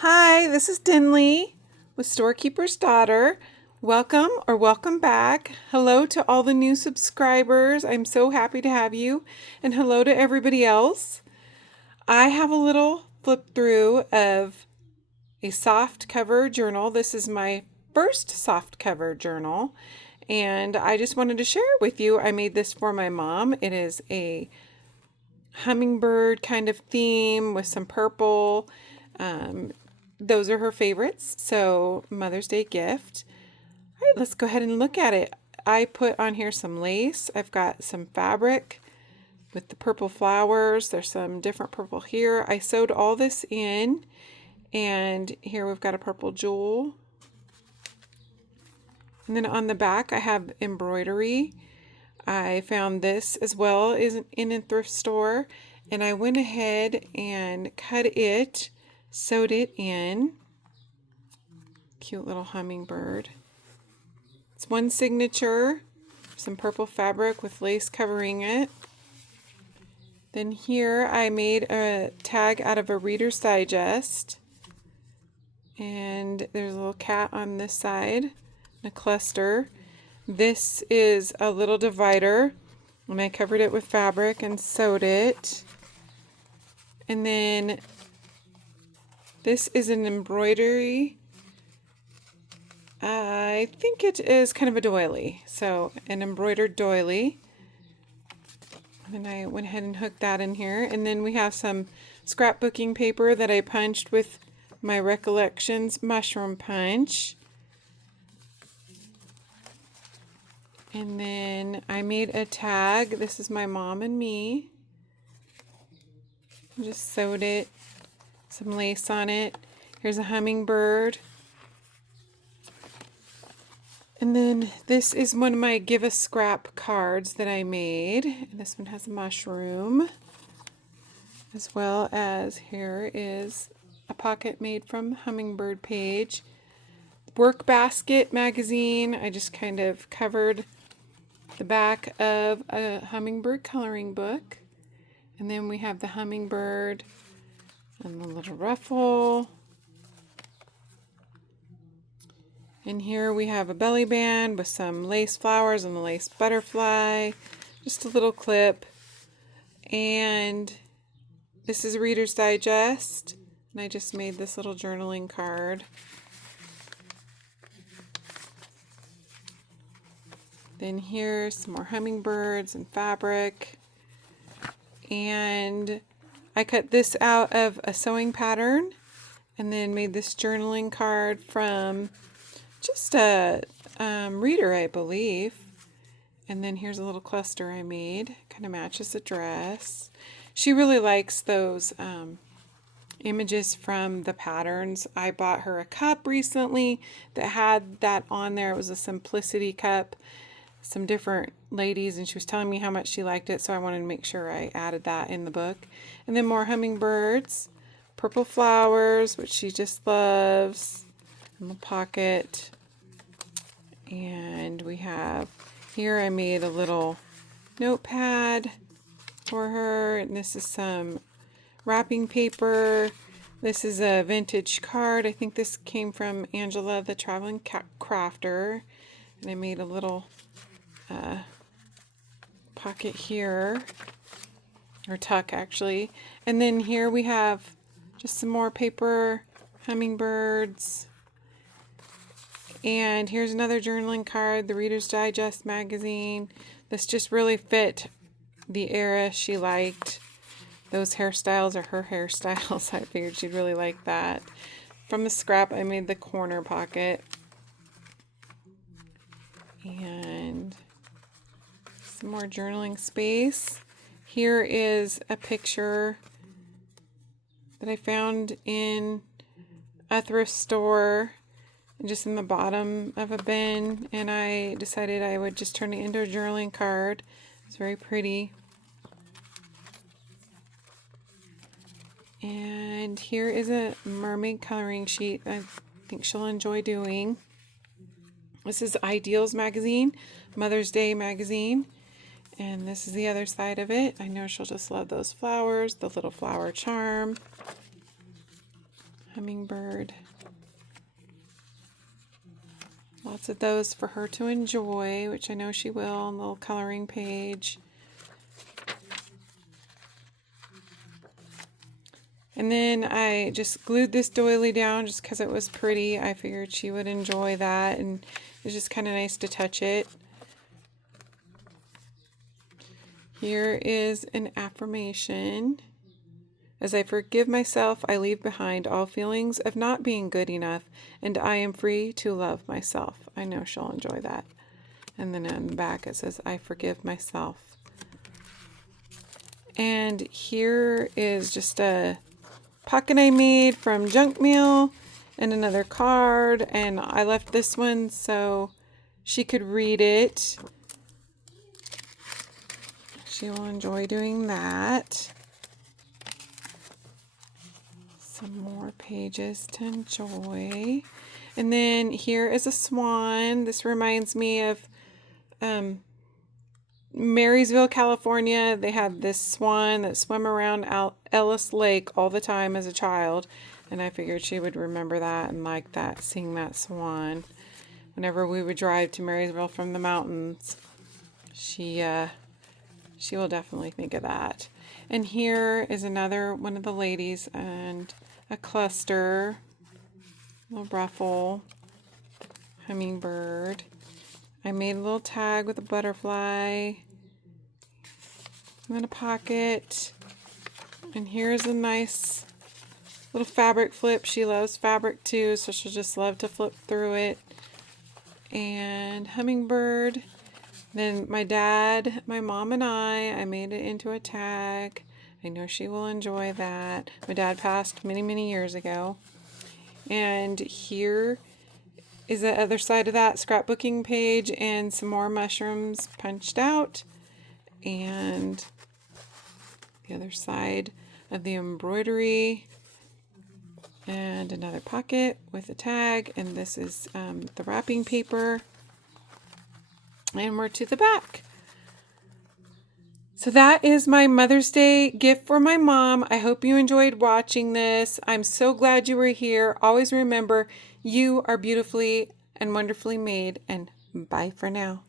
Hi, this is Dinley with Storekeeper's Daughter. Welcome or welcome back. Hello to all the new subscribers. I'm so happy to have you. And hello to everybody else. I have a little flip through of a soft cover journal. This is my first soft cover journal. And I just wanted to share it with you. I made this for my mom. It is a hummingbird kind of theme with some purple. Those are her favorites. So, Mother's Day gift. All right, let's go ahead and look at it. I put on here some lace. I've got some fabric with the purple flowers. There's some different purple here. I sewed all this in, and here we've got a purple jewel. And then on the back, I have embroidery. I found this as well in a thrift store, and I went ahead and cut it, sewed it in. Cute little hummingbird. It's one signature, some purple fabric with lace covering it. Then here I made a tag out of a Reader's Digest, and there's a little cat on this side, and a cluster. This is a little divider, and I covered it with fabric and sewed it. And then this is an embroidery. I think it is kind of a doily, so an embroidered doily. And I went ahead and hooked that in here. And then we have some scrapbooking paper that I punched with my Recollections mushroom punch. And then I made a tag. This is my mom and me. Just sewed it, some lace on it. Here's a hummingbird. And then this is one of my Give a Scrap cards that I made. And this one has a mushroom, as well as here is a pocket made from Hummingbird page. Work Basket magazine. I just kind of covered the back of a hummingbird coloring book. And then we have the hummingbird and the little ruffle. And here we have a belly band with some lace flowers and a lace butterfly. Just a little clip. And this is Reader's Digest. And I just made this little journaling card. Then here's some more hummingbirds and fabric. And I cut this out of a sewing pattern and then made this journaling card from just a reader, I believe. And then here's a little cluster I made. Kind of matches the dress. She really likes those images from the patterns. I bought her a cup recently that had that on there. It was a Simplicity cup. Some different ladies, and she was telling me how much she liked it, so I wanted to make sure I added that in the book. And then more hummingbirds, purple flowers, which she just loves, in the pocket. And we have here, I made a little notepad for her, and this is some wrapping paper. This is a vintage card. I think this came from Angela the Traveling Crafter, and I made a little pocket here, or tuck actually. And then here we have just some more paper, hummingbirds. And here's another journaling card, the Reader's Digest magazine. This just really fit the era she liked. Those hairstyles are her hairstyles. I figured she'd really like that. From the scrap, I made the corner pocket. And some more journaling space. Here is a picture that I found in a thrift store, just in the bottom of a bin, and I decided I would just turn it into a journaling card. It's very pretty. And here is a mermaid coloring sheet I think she'll enjoy doing. This is Ideals magazine, Mother's Day magazine. And this is the other side of it. I know she'll just love those flowers, the little flower charm. hummingbird. Lots of those for her to enjoy, which I know she will, on the little coloring page. And then I just glued this doily down just because it was pretty. I figured she would enjoy that, and it's just kind of nice to touch it. Here is an affirmation. As I forgive myself, I leave behind all feelings of not being good enough, and I am free to love myself. I know she'll enjoy that. And then on the back it says, I forgive myself. And here is just a pocket I made from junk mail and another card, and I left this one so she could read it. She will enjoy doing that. Some more pages to enjoy. And then here is a swan. This reminds me of Marysville, California. They had this swan that swam around Ellis Lake all the time as a child, and I figured she would remember that and like that, seeing that swan. Whenever we would drive to Marysville from the mountains, she will definitely think of that. And here is another one of the ladies and a cluster, a little ruffle, hummingbird. I made a little tag with a butterfly and then a pocket. And here's a nice little fabric flip. She loves fabric too, so she'll just love to flip through it. And hummingbird. Then my dad, my mom, and I made it into a tag. I know she will enjoy that. My dad passed many, many years ago. And here is the other side of that scrapbooking page and some more mushrooms punched out. And the other side of the embroidery. And another pocket with a tag. And this is the wrapping paper. And we're to the back. So that is my Mother's Day gift for my mom. I hope you enjoyed watching this. I'm so glad you were here. Always remember, you are beautifully and wonderfully made. And bye for now.